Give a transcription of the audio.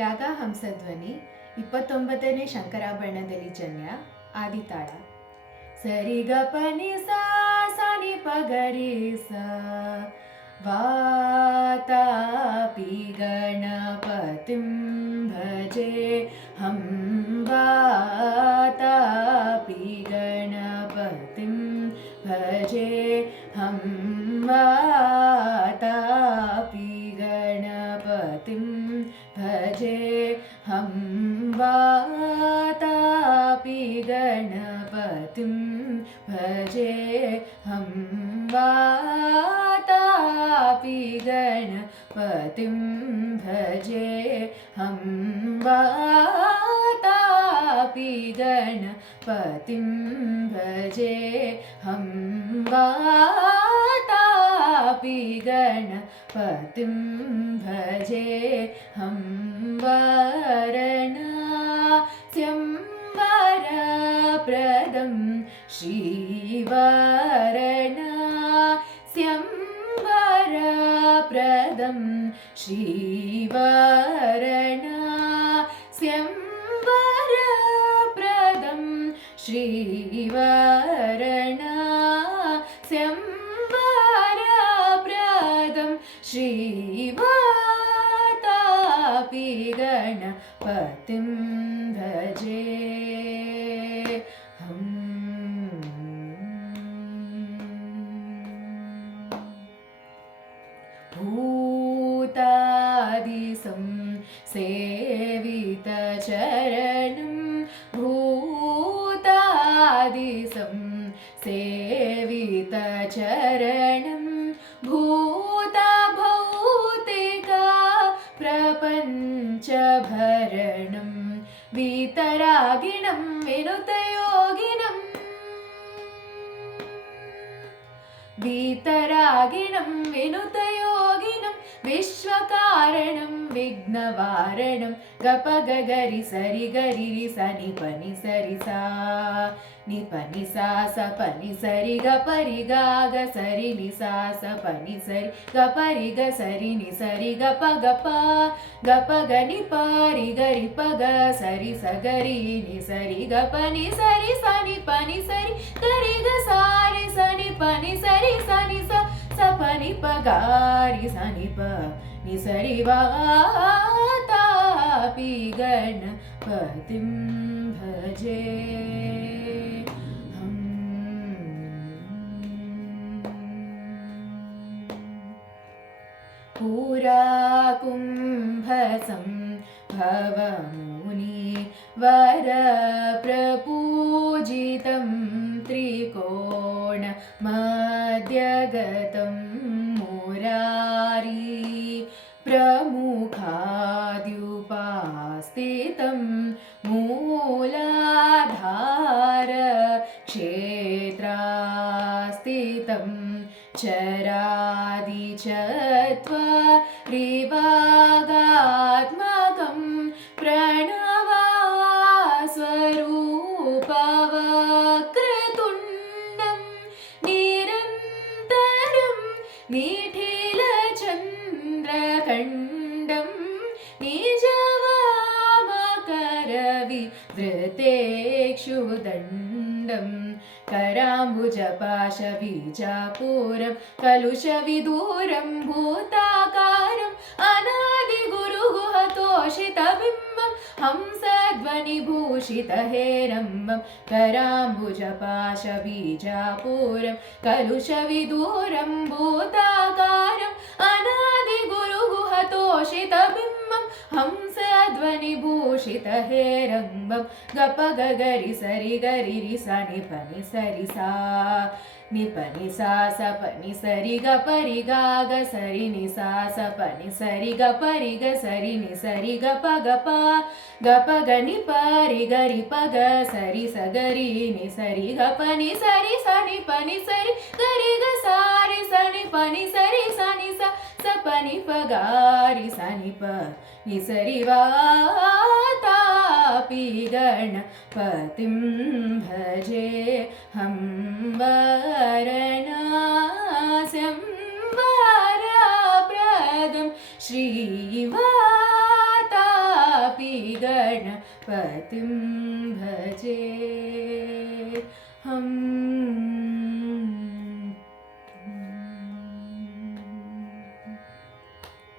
ರಾಗ ಹಂಸಧ್ವನಿ 29ನೇ ಶಂಕರಾಭರಣದಲ್ಲಿ ಜನ್ಯ ಆದಿತಾಳ ಸರಿ ಗ ಪನಿ ಸಾ ಸನಿ ಪಗರಿ ಸ ವಾತಾಪಿ ಗಣಪತಿಂ ಭಜೆ ಹಂ ವಾತಾಪಿ ಗಣಪತಿಂ ಭಜೆ ಹಂ ವಾತಾಪಿ ಗಣಪತಿಂ ಭಜೆ ಹಂ ವಾತಾಪಿ ಗಣಪತಿಂ ಭಜೆ ಹಂ ವಾತಾಪಿ ಗಣಪತಿಂ ಭಜೆ ಹಂ ವಾತಾಪಿ ಗಣಪತಿಂ ಭಜೆ ಹಂ ವಾತಾಪಿ ಗಣಪತಿಂ ಭಜೆ ಹಂ ವರಣಾಸ್ಯಂ ವರಪ್ರದಂ ಶ್ರೀವರಣಾಸ್ಯಂ ವರಪ್ರದಂ ಶ್ರೀವರಣಾಸ್ಯಂ ವರಪ್ರದಂ ಶ್ರೀವರಣಾಸ್ಯಂ ವರಪ್ರದಂ ಶ್ರೀವಾತಾಪಿ ಗಣಪತಿಂ ಭಜೆ ಹಂ ಭೂತಾದಿಸಂ ಸೇವಿತಚರಣಂ ಭೂತಾದಿಸಂ ಸೇವಿತಚರಣಂ ಭೂತಭೌತಿಕ ಪ್ರಪಂಚಭರಣಂ ವಿತರಾಗಿಣಂ ವಿನುತಯೋಗಿನಂ ವಿತರಾಗಿಣಂ ವಿನುತಯೋಗಿನಂ ವಿಶ್ವಕಾರಣಂ ವಿಘ್ನವಾರಣಂ ಗಪ ಗರಿ ಸರಿ ಗರಿ ರಿ ಸ ನಿ ಪನಿ ಸರಿ ಸಾ ನಿ ಪನಿ ಸಾ ಸ ಪನಿ ಸರಿ ಗ ಪರಿ ಗ ಸರಿ ನಿ ಸಾ ಸ ಪನಿ ಸರಿ ಗ ಪರಿ ಗ ಸರಿ ನಿ ಸರಿ ಗ ಪ ಗ ನಿ ಪರಿ ಗ ರಿ ಪ ಗ ಸರಿ ಸ ಗರಿ ನಿ ಸರಿ ಗ ಪನಿ ಸರಿ ಸ ನಿ ಪನಿ ಸರಿ ಗರಿ ಗ ಸಾರಿ ಸ ನಿ ಪನಿ ಸರಿ ಸ ನಿ ಸ ಪನಿ ಪ ಗಾರಿ ಸ ನಿ ಪ ನಿ ಸರಿ ವಾತಾಪಿ ಗಣಪತಿಂ ಭಜೆ ಹಂ ಪೂರಾ ಕುಂಭ ಸಂಭವ ಮುನಿ ವರ ಪ್ರಪೂಜಿತಂ ತ್ರಿಕೋಣ ಮಧ್ಯಗತಂ ಮುರಾರಿ ಪ್ರಮುಖಾದ್ಯುಪಾಸ್ಥಿತಂ ಮೂಲಾಧಾರ ಕ್ಷೇತ್ರಾಸ್ಥಿತಂ ಚರಾದಿಚತ್ವರಿವಾಗಾತ್ಮಕಂ ಪ್ರಣವಾಸ್ವರೂಪವಕ್ರತುಂಡಂ ನಿರಂತರಂ ನಿಖಿಲಚಂದ್ರಖಂಡಂ ನಿಜವಾಮಕರವಿವೃತೇಕ್ಷುದಂಡಂ कराम्बुजपाशबीजापूरं कलुषविदूरं भूताकारम् अनादिगुरुगुहतोषितबिम्बं हंसध्वनिभूषितहेरम्बं कराम्बुजपाशबीजापूरं कलुषविदूरं भूताकारम् अनादिगुरुगुहतोषितबिम्बं हंसध्वनिभूषितहेरम्बं गप गरि सरि गरि रि सा नि पनि सरि सा नि पनि सा स पनि सरि ग परि ग सरि नि सा स पनि सरि ग परि ग सरि नि सरि ग प ग नि परि ग रि प ग सरि स गरि नि सरि ग पनि सरि स नि पनि सरि गरि ग सारि स नि पनि सरि स नि स पनि प ग रि स नि प नि सरि वातापि गणपतिं भजे हं वरणास्यं वरप्रदं श्रीवाता पतिं भजे।